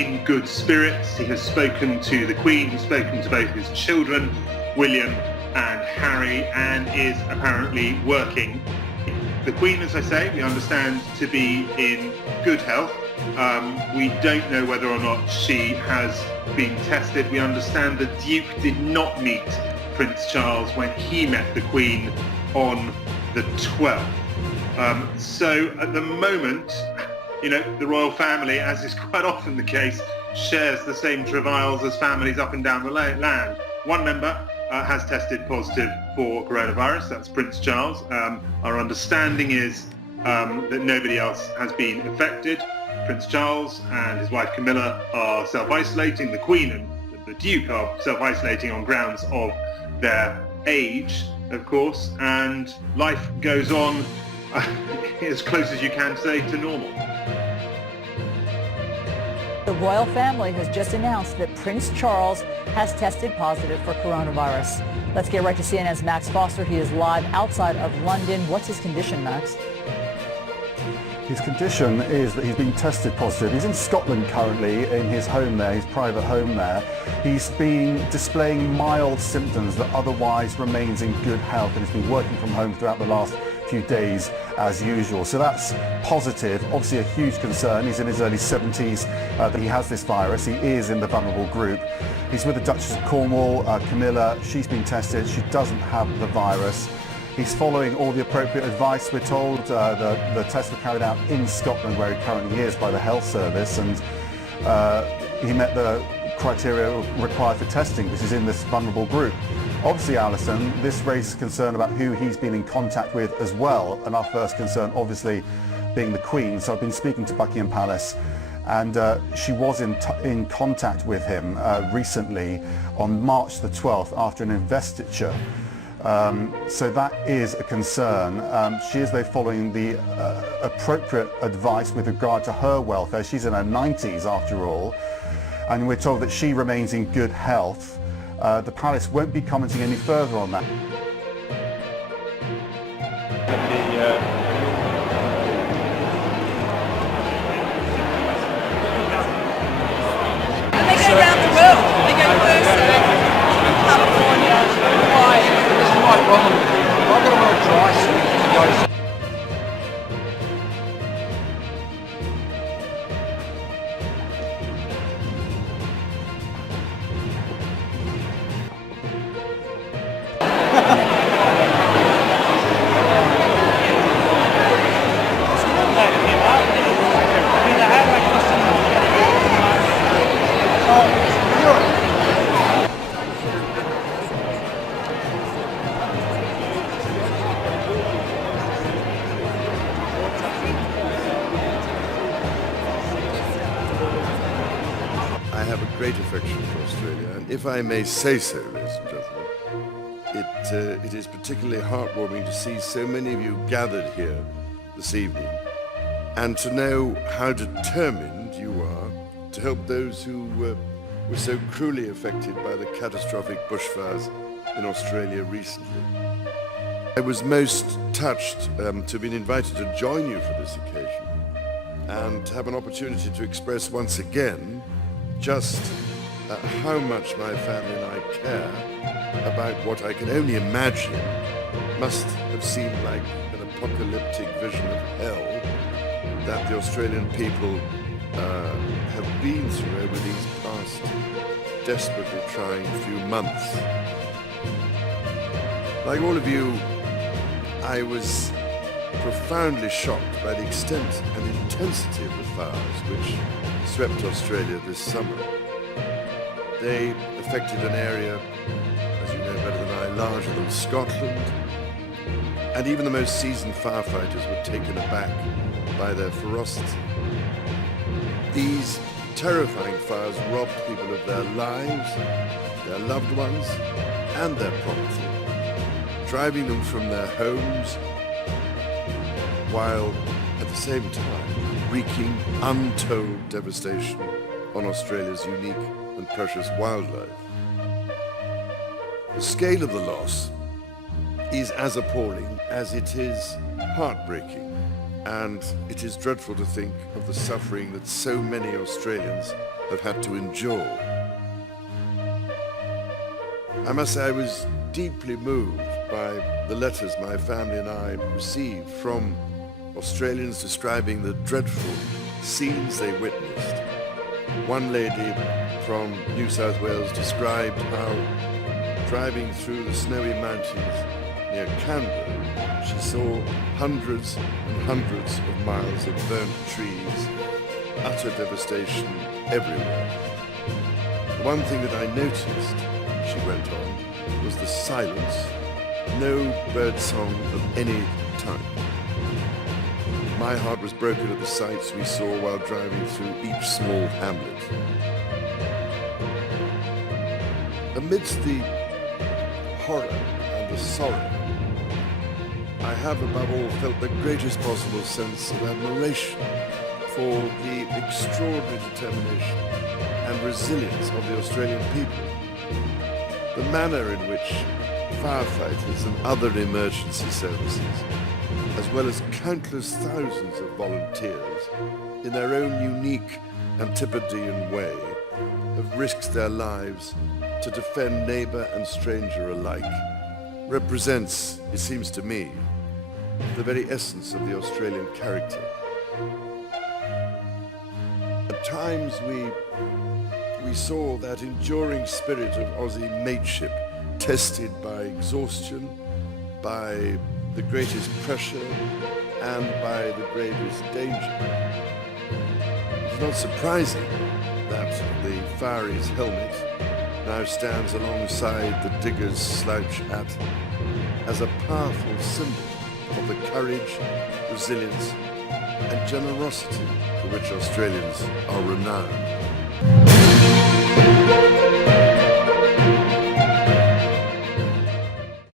in good spirits. He has spoken to the Queen, he's spoken to both his children, William and Harry, and is apparently working. The Queen, as I say, we understand to be in good health. We don't know whether or not she has been tested. We understand the Duke did not meet Prince Charles when he met the Queen on the 12th. So at the moment, the royal family, as is quite often the case, shares the same travails as families up and down the land. One member has tested positive for coronavirus, that's Prince Charles. Our understanding is that nobody else has been affected. Prince Charles and his wife Camilla are self-isolating. The Queen and the Duke are self-isolating on grounds of their age, of course, and life goes on as close as you can say to normal. The royal family has just announced that Prince Charles has tested positive for coronavirus. Let's get right to CNN's Max Foster. He is live outside of London. What's his condition, Max? His condition is that he's been tested positive. He's in Scotland currently, in his home there, his private home there. He's been displaying mild symptoms but otherwise remains in good health, and has been working from home throughout the last few days as usual. So that's positive. Obviously a huge concern. He's in his early 70s that he has this virus. He is in the vulnerable group. He's with the Duchess of Cornwall, Camilla. She's been tested. She doesn't have the virus. He's following all the appropriate advice, we're told. The tests were carried out in Scotland, where he currently is, by the health service, and he met the criteria required for testing because he's in this vulnerable group. Obviously, Alison, this raises concern about who he's been in contact with as well, and our first concern obviously being the Queen. So I've been speaking to Buckingham Palace, and she was in contact with him recently on March the 12th after an investiture. So that is a concern. She is, though, following the appropriate advice with regard to her welfare. She's in her 90s after all, and we're told that she remains in good health. The palace won't be commenting any further on that. They go around the world. They go first to California, Hawaii. This is my problem. I've got a little dry suit that goes. I have a great affection for Australia, and if I may say so, ladies and gentlemen, it is particularly heartwarming to see so many of you gathered here this evening, and to know how determined you are to help those who were so cruelly affected by the catastrophic bushfires in Australia recently. I was most touched to have been invited to join you for this occasion, and have an opportunity to express once again just how much my family and I care about what I can only imagine must have seemed like an apocalyptic vision of hell that the Australian people have been through over these past desperately trying few months. Like all of you, I was profoundly shocked by the extent and intensity of the fires which swept Australia this summer. They affected an area, as you know better than I, larger than Scotland, and even the most seasoned firefighters were taken aback by their ferocity. These terrifying fires robbed people of their lives, their loved ones, and their property, driving them from their homes, while at the same time wreaking untold devastation on Australia's unique and precious wildlife. The scale of the loss is as appalling as it is heartbreaking, and it is dreadful to think of the suffering that so many Australians have had to endure. I must say I was deeply moved by the letters my family and I received from Australians describing the dreadful scenes they witnessed. One lady from New South Wales described how, driving through the snowy mountains near Canberra, she saw hundreds and hundreds of miles of burnt trees, utter devastation everywhere. The one thing that I noticed, she went on, was the silence, no birdsong of any type. My heart was broken at the sights we saw while driving through each small hamlet. Amidst the horror and the sorrow, I have above all felt the greatest possible sense of admiration for the extraordinary determination and resilience of the Australian people. The manner in which firefighters and other emergency services, as well as countless thousands of volunteers, in their own unique Antipodean way, have risked their lives to defend neighbour and stranger alike, represents, it seems to me, the very essence of the Australian character. At times we saw that enduring spirit of Aussie mateship tested by exhaustion, by the greatest pressure, and by the greatest danger. It's not surprising that the fire's helmet now stands alongside the digger's slouch hat as a powerful symbol of the courage, resilience, and generosity for which Australians are renowned.